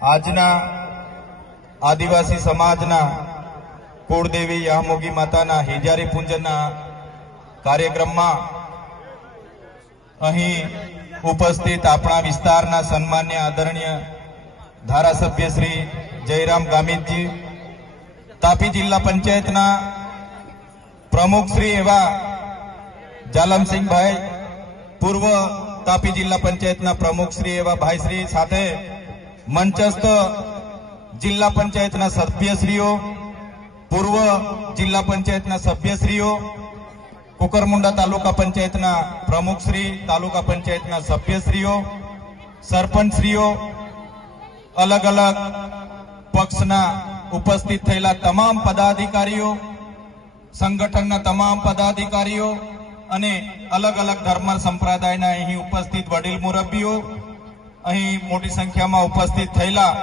આજના આદિવાસી સમાજના કુળદેવી યામોગી માતાના હિજારી પૂજનના કાર્યક્રમમાં અહીં ઉપસ્થિત આપણા વિસ્તારના સન્માન્ય આદરણીય ધારાસભ્ય શ્રી જયરામ ગામિતજી, તાપી જિલ્લા પંચાયતના પ્રમુખ શ્રી એવા જાલમસિંહભાઈ, પૂર્વ તાપી જિલ્લા પંચાયતના પ્રમુખ શ્રી એવા ભાઈશ્રી સાથે મંચસ્થ જિલ્લા પંચાયતના સભ્યશ્રીઓ, પૂર્વ જિલ્લા પંચાયતના સભ્યશ્રીઓ, કુકરમુંડા તાલુકા પંચાયતના પ્રમુખશ્રી તાલુકા પંચાયતના સભ્યશ્રીઓ, સરપંચશ્રીઓ, અલગ અલગ પક્ષના ઉપસ્થિત થયેલા તમામ પદાધિકારીઓ, સંગઠનના તમામ પદાધિકારીઓ અને અલગ અલગ ધર્મ સંપ્રદાયના અહીં ઉપસ્થિત વડીલ મુરબ્બીઓ અહીં મોટી સંખ્યામાં ઉપસ્થિત થયેલા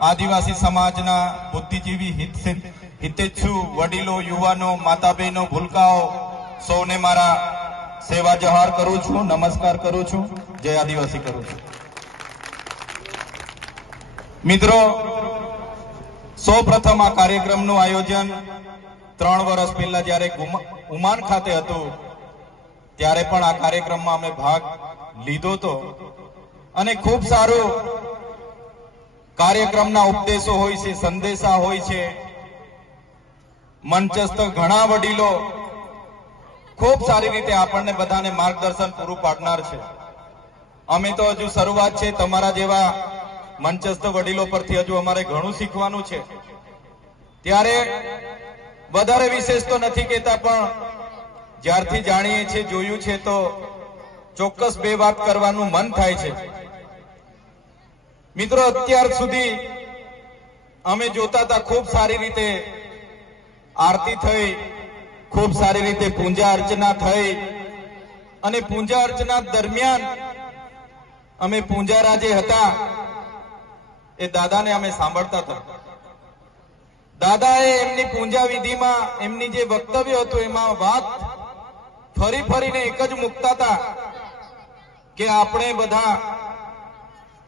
આદિવાસી સમાજના બુદ્ધિજીવી હિત- હિતેચ્છુ વડીલો, યુવાનો માતા બહેનો ભૂલકાઓ, સૌને મારા સેવા જહાર કરું છું, નમસ્કાર કરું છું, જય આદિવાસી કરું છું. મિત્રો સૌ પ્રથમ આ કાર્યક્રમનું આયોજન ત્રણ વર્ષ પહેલા જ્યારે ઉમાન ખાતે હતું, ત્યારે પણ આ કાર્યક્રમમાં અમે ભાગ લીધો હતો અને ખૂબ સારું કાર્યક્રમના ઉપદેશો હોય છે, સંદેશા હોય છે. મંચસ્થ ઘણા વડીલો ખૂબ સારી રીતે આપણને બધાને માર્ગદર્શન પૂરું પાડનાર છે. અમે તો હજુ શરૂઆત છે, તમારા જેવા મંચસ્થ વડીલો પરથી હજુ અમારે ઘણું શીખવાનું છે. ત્યારે વધારે વિશેષ તો નથી કહેતા, પણ જ્યારથી જાણીએ છીએ, જોયું છે, તો ચોક્કસ બે વાત કરવાનું મન થાય છે. મિત્રો, અત્યાર સુધી અમે જોતા હતા ખૂબ સારી રીતે આરતી થઈ, ખૂબ સારી રીતે પૂજા અર્ચના થઈ અને પૂજા અર્ચના દરમિયાન અમે પૂંજારા જે હતા. એ દાદાને અમે સાંભળતા હતા. દાદાએ એમની પૂંજા વિધિમાં, એમની જે વક્તવ્ય હતું, એમાં વાત ફરી ફરીને એક જ મૂકતા હતા કે આપણે બધા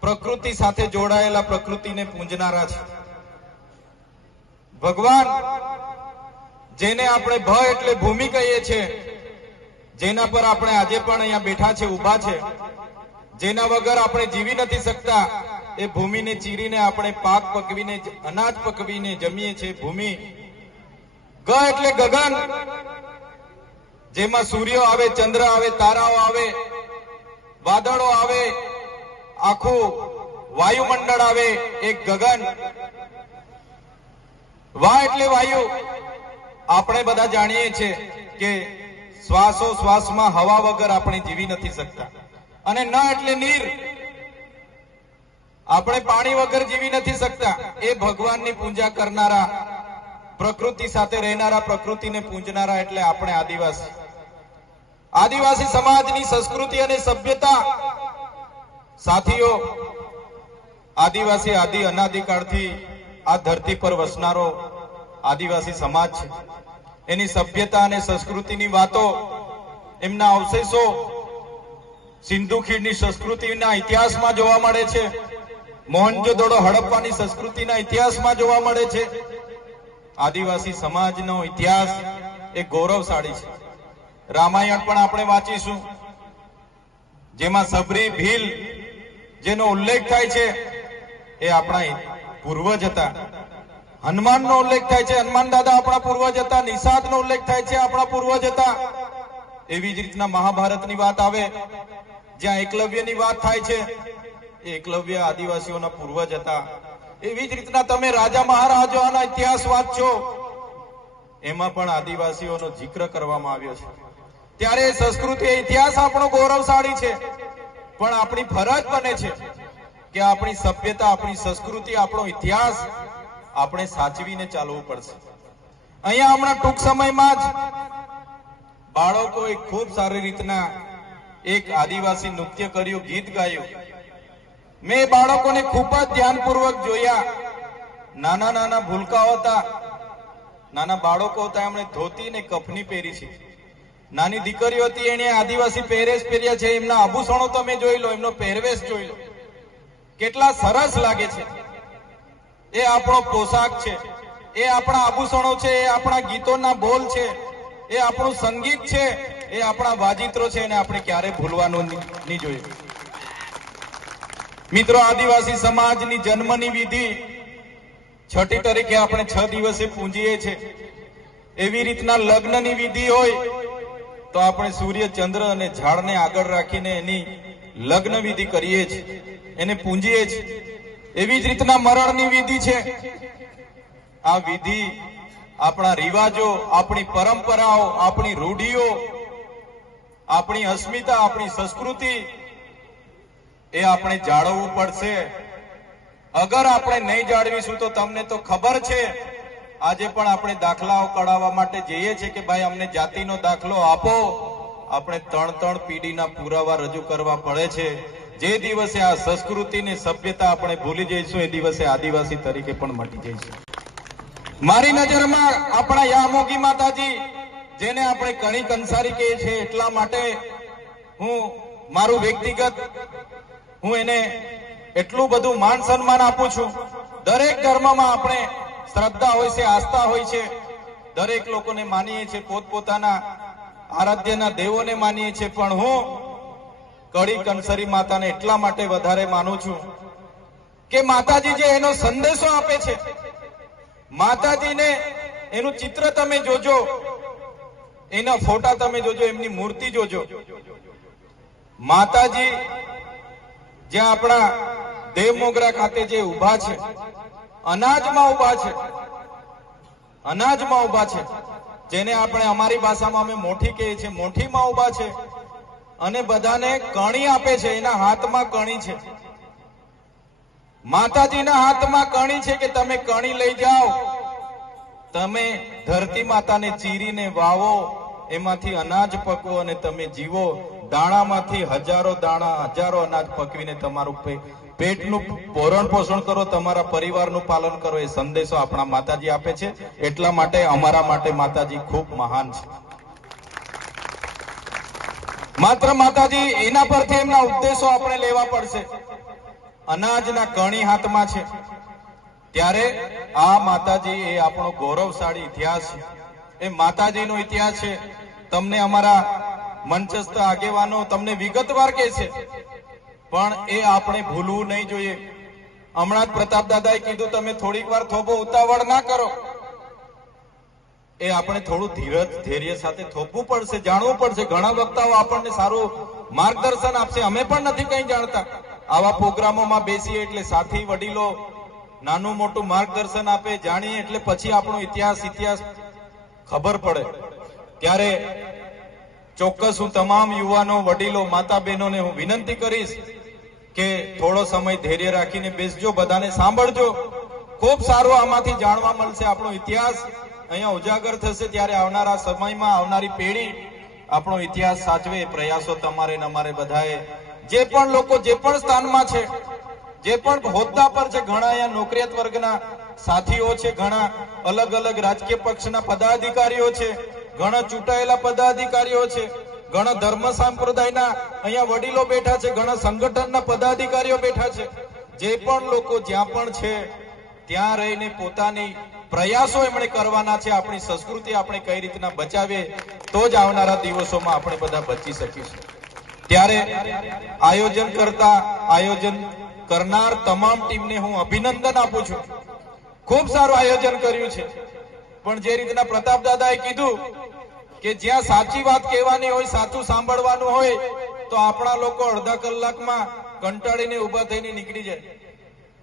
પ્રકૃતિ સાથે જોડાયેલા પ્રકૃતિને પૂંજનારા છે. ભગવાન, જેને આપણે ભ એટલે ભૂમિ કહીએ છીએ જેના પર આપણે આજે પણ અહીંયા બેઠા છે, ઊભા છે, જેના વગર આપણે જીવી નથી શકતા, એ ભૂમિને ચીરીને આપણે પાક પકવીને અનાજ પકવીને જમીએ છીએ ભૂમિ. ગ એટલે ગગન, જેમાં સૂર્ય આવે, ચંદ્ર આવે, તારાઓ આવે, વાદળો આવે આખું વાયુમંડળ આવે એક ગગન. વા એટલે વાયુ. આપણે બધા જાણીએ છીએ કે શ્વાસો શ્વાસમાં હવા વગર આપણે જીવી નથી શકતા. અને ન એટલે નીર. આપણે પાણી વગર જીવી નથી શકતા. એ ભગવાનની પૂજા કરનારા, પ્રકૃતિ સાથે રહેનારા, પ્રકૃતિને પૂજનારા એટલે આપણે આદિવાસી. આદિવાસી સમાજની સંસ્કૃતિ અને સભ્યતા સાથીઓ, આદિવાસી આદિ અનાદિકાળથી આ ધરતી પર વસનારો આદિવાસી સમાજ છે. એની સભ્યતા અને સંસ્કૃતિની વાતો, એમના અવશેષો સિંધુ ખીણની સંસ્કૃતિના ઇતિહાસમાં જોવા મળે છે. મોહનજોદડો હડપ્પાની સંસ્કૃતિના ઇતિહાસમાં જોવા મળે છે. આદિવાસી સમાજનો ઇતિહાસ એ ગૌરવશાળી છે. રામાયણ પણ આપણે વાંચીશું. જેમાં સબરી ભીલ જેનો ઉલ્લેખ થાય છે એ આપણા પૂર્વજ હતા. હનુમાનનો ઉલ્લેખ થાય છે, હનુમાન દાદા આપણા પૂર્વજ હતા, નિષાદનો ઉલ્લેખ થાય છે આપણા પૂર્વજ હતા. એવી જ રીતના મહાભારતની વાત આવે, જ્યાં એકલવ્યની વાત થાય છે, એ એકલવ્ય આદિવાસીઓના પૂર્વજ હતા. એવી જ રીતના તમે રાજા મહારાજાઓના ઇતિહાસ વાંચો એમાં પણ આદિવાસીઓનો જિક્ર કરવામાં આવ્યો છે. ત્યારે સંસ્કૃતિ ઇતિહાસ આપણો ગૌરવશાળી છે. પણ આપણી ફરજ બને છે કે આપણી સભ્યતા, આપણી સંસ્કૃતિ, આપણો ઇતિહાસ આપણે સાચવીને ચાલવું પડશે. અહીંયા હમણાં ટૂંક સમયમાં જ બાળકોએ ખૂબ સારી રીતના એક આદિવાસી નૃત્ય કર્યું, ગીત ગાયું. મેં બાળકોને ખૂબ જ ધ્યાનપૂર્વક જોયા. નાના નાના ભૂલકાઓ હતા. નાના બાળકો હતા, એમણે ધોતી ને કફની પહેરી છે. નાની દીકરીઓ હતી એને આદિવાસી પહેરેશ પહેર્યા છે, એમના આભૂષણો તમે જોઈ લો, એમનો પહેરવેશ જોઈ લો. કેટલા સરસ લાગે છે. એ આપણો પોશાક છે, એ આપણા આભૂષણો છે, એ આપણા ગીતોના બોલ છે, એ આપણું સંગીત છે, એ આપણા વાજિત્રો છે, એને આપણે ક્યારે ભૂલવાનું નહીં જોઈએ. મિત્રો, આદિવાસી સમાજની જન્મની વિધિ છઠ્ઠી તારીખે આપણે છ દિવસે પૂંજીએ છીએ એવી રીતના લગ્નની વિધિ હોય તો આપણે સૂર્ય, ચંદ્ર અને ઝાડને આગળ રાખીને એની લગ્ન વિધિ કરીએ છીએ એને પૂંજીએ છીએ એવી જ રીતના મરણની વિધિ છે. આ વિધિ આપણા રિવાજો, આપણી પરંપરાઓ, આપણી રૂઢિઓ, આપણી અસ્મિતા, આપણી સંસ્કૃતિ એ આપણે જાળવવું પડશે. અગર આપણે નહીં જાળવીશું તો તમને તો ખબર છે આજે પણ આપણે દાખલાઓ કઢાવવા માટે જઈએ છીએ કે ભાઈ અમને જાતિનો દાખલો આપો. આપણે ત્રણ ત્રણ પેઢીના પુરાવા રજૂ કરવા પડે છે. જે દિવસે આ સંસ્કૃતિ ને સભ્યતા આપણે ભૂલી જઈશું, એ દિવસે આદિવાસી તરીકે પણ મટી જઈશું. મારી નજરમાં આપણા યામોગી માતાજી, જેને આપણે કણી કંસારી કહીએ છીએ એટલા માટે હું મારું વ્યક્તિગત, હું એને એટલું બધું માન સન્માન આપું છું. દરેક ધર્મમાં આપણે શ્રદ્ધા હોય છે, આસ્થા હોય છે. દરેક લોકોને માનીએ છીએ, પોતપોતાના આરાધ્યના દેવોને માનીએ છીએ, પણ હું કડી કંસરી માતાને એટલા માટે વધારે માનું છું કે માતાજી જે એનો સંદેશો આપે છે, માતાજીને એનું ચિત્ર તમે જોજો, એના ફોટા તમે જોજો, એમની મૂર્તિ જોજો. માતાજી જ્યાં આપણા દેવ મોગરા ખાતે જે ઊભા છે અનાજમાં ઊભા છે. અનાજમાં ઊભા છે. જેને આપણે અમારી ભાષામાં અમે મોઠી કહીએ છીએ. મોઠીમાં ઊભા છે અને બધાને કણી આપે છે. એના હાથમાં કણી છે. માતાજીના હાથમાં કણી છે કે તમે કણી લઈ જાઓ. તમે ધરતી માતાને ચીરીને વાવો, એમાંથી અનાજ પકવો અને તમે જીવો. દાણામાંથી હજારો દાણા, હજારો અનાજ પકવીને તમારું પેટનું પોરણ પોષણ કરો, તમારા પરિવારનું પાલન કરો, એ સંદેશો આપણા માતાજી આપે છે. એટલા માટે અમારા માટે માતાજી ખૂબ મહાન છે. માત્ર માતાજી, એના પરથી એમના ઉપદેશો આપણે લેવા પડશે. અનાજના કણી હાથમાં છે. ત્યારે આ માતાજી એ આપણો ગૌરવશાળી ઇતિહાસ છે. એ માતાજીનો ઇતિહાસ છે. તમને અમારા મંચસ્થ આગેવાનો તમને વિગતવાર કહે છે. પણ એ આપણે ભૂલવું નહીં જોઈએ. હમણાં જ પ્રતાપ દાદાએ કીધું, તમે થોડીક વાર થોભો, ઉતાવળ ના કરો. એ આપણે થોડું ધીરજ, ધૈર્ય સાથે થોપવું પડશે, જાણવું પડશે. ઘણા વક્તાઓ આપણને સારું માર્ગદર્શન આપશે. અમે પણ નથી કંઈ જાણતા. આવા પ્રોગ્રામોમાં બેસીએ એટલે સાથી, વડીલો નાનું મોટું માર્ગદર્શન આપે, જાણીએ એટલે પછી આપણો ઇતિહાસ ઇતિહાસ ખબર પડે. ત્યારે ચોક્કસ હું તમામ યુવાનો, વડીલો માતા બહેનોને હું વિનંતી કરીશ કે થોડો સમય ધૈર્ય રાખીને બેસજો, બધાને સાંભળજો. ખૂબ સારું આમાંથી જાણવા મળશે આપણો ઇતિહાસ. અહીંયા ઉજાગર થશે ત્યારે આવનારા સમયમાં આવનારી પેઢી આપણો ઇતિહાસ સાચવે, એ પ્રયાસો તમારે ને અમારે બધાએ. જે પણ લોકો જે પણ સ્થાનમાં છે, જે પણ હોદ્દા પર છે, ઘણા અહીંયા નોકરિયાત વર્ગના સાથીઓ છે, ઘણા અલગ અલગ રાજકીય પક્ષના પદાધિકારીઓ છે, ઘણા ચૂંટાયેલા પદાધિકારીઓ છે ઘણા ધર્મ સંપ્રદાયના અહીંયા વડીલો બેઠા છે, ઘણા સંગઠનના પદાધિકારીઓ બેઠા છે. જે પણ લોકો જ્યાં પણ છે, ત્યાં રહીને પોતાની પ્રયાસો એમણે કરવાના છે, આપણી સંસ્કૃતિ આપણે કઈ રીતના બચાવીએ, તો જ આવનારા દિવસોમાં આપણે બધા બચી શકીશું. ત્યારે આયોજન કરતા આયોજન કરનાર તમામ ટીમને હું અભિનંદન આપું છું. ખૂબ સારું આયોજન કર્યું છે. પણ જે રીતના પ્રતાપ દાદાએ કીધું કે જ્યાં સાચી વાત કહેવાની હોય, સાચું સાંભળવાનું હોય, તો આપણા લોકો અડધા કલાકમાં કંટાળીને ઊભા થઈને નીકળી જાય.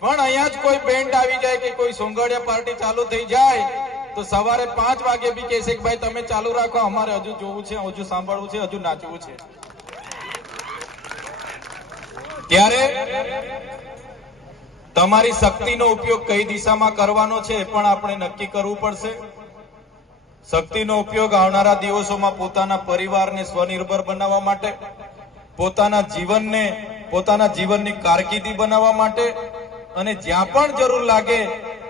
પણ અહીંયા જ કોઈ બેન્ડ આવી જાય કે કોઈ સોંગડિયા પાર્ટી ચાલુ થઈ જાય, તો સવારે પાંચ વાગે બી કહેશે કે ભાઈ, તમે ચાલુ રાખો, અમારે હજુ જોવું છે, હજુ સાંભળવું છે, હજુ નાચવું છે. ત્યારે તમારી શક્તિનો ઉપયોગ કઈ દિશામાં કરવાનો છે પણ આપણે નક્કી કરવું પડશે. શક્તિનો ઉપયોગ આવનારા દિવસોમાં પોતાના પરિવારને સ્વનિર્ભર બનાવવા માટે, પોતાના જીવનને, પોતાના જીવનની કારકિર્દી બનાવવા માટે અને જ્યાં પણ જરૂર લાગે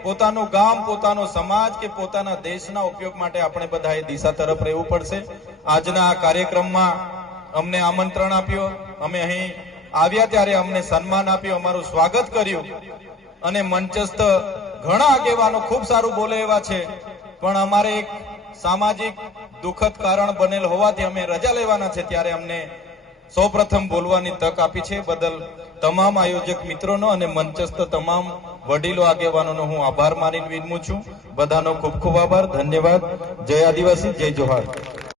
પોતાનું ગામ, પોતાનો સમાજ કે પોતાના દેશના ઉપયોગ માટે આપણે બધા એ દિશા તરફ રહેવું પડશે. આજના આ કાર્યક્રમમાં અમને આમંત્રણ આપ્યું. અમે અહીં આવ્યા ત્યારે અમને સન્માન આપ્યું, અમારું સ્વાગત કર્યું. અને મંચસ્થ ઘણા આગેવાનો ખૂબ સારું બોલે એવા છે. પણ અમારે એક સામાજિક દુઃખદ કારણ બનેલ હોવાથી અમે રજા લેવાના છે ત્યારે અમને સૌપ્રથમ બોલવાની તક આપી છે. બદલ તમામ આયોજક મિત્રોનો અને મંચસ્થ તમામ વડીલો આગેવાનોનો હું આભાર માની વિનમું છું. બધાનો ખૂબ ખૂબ આભાર. ધન્યવાદ. જય આદિવાસી. જય જોહાર.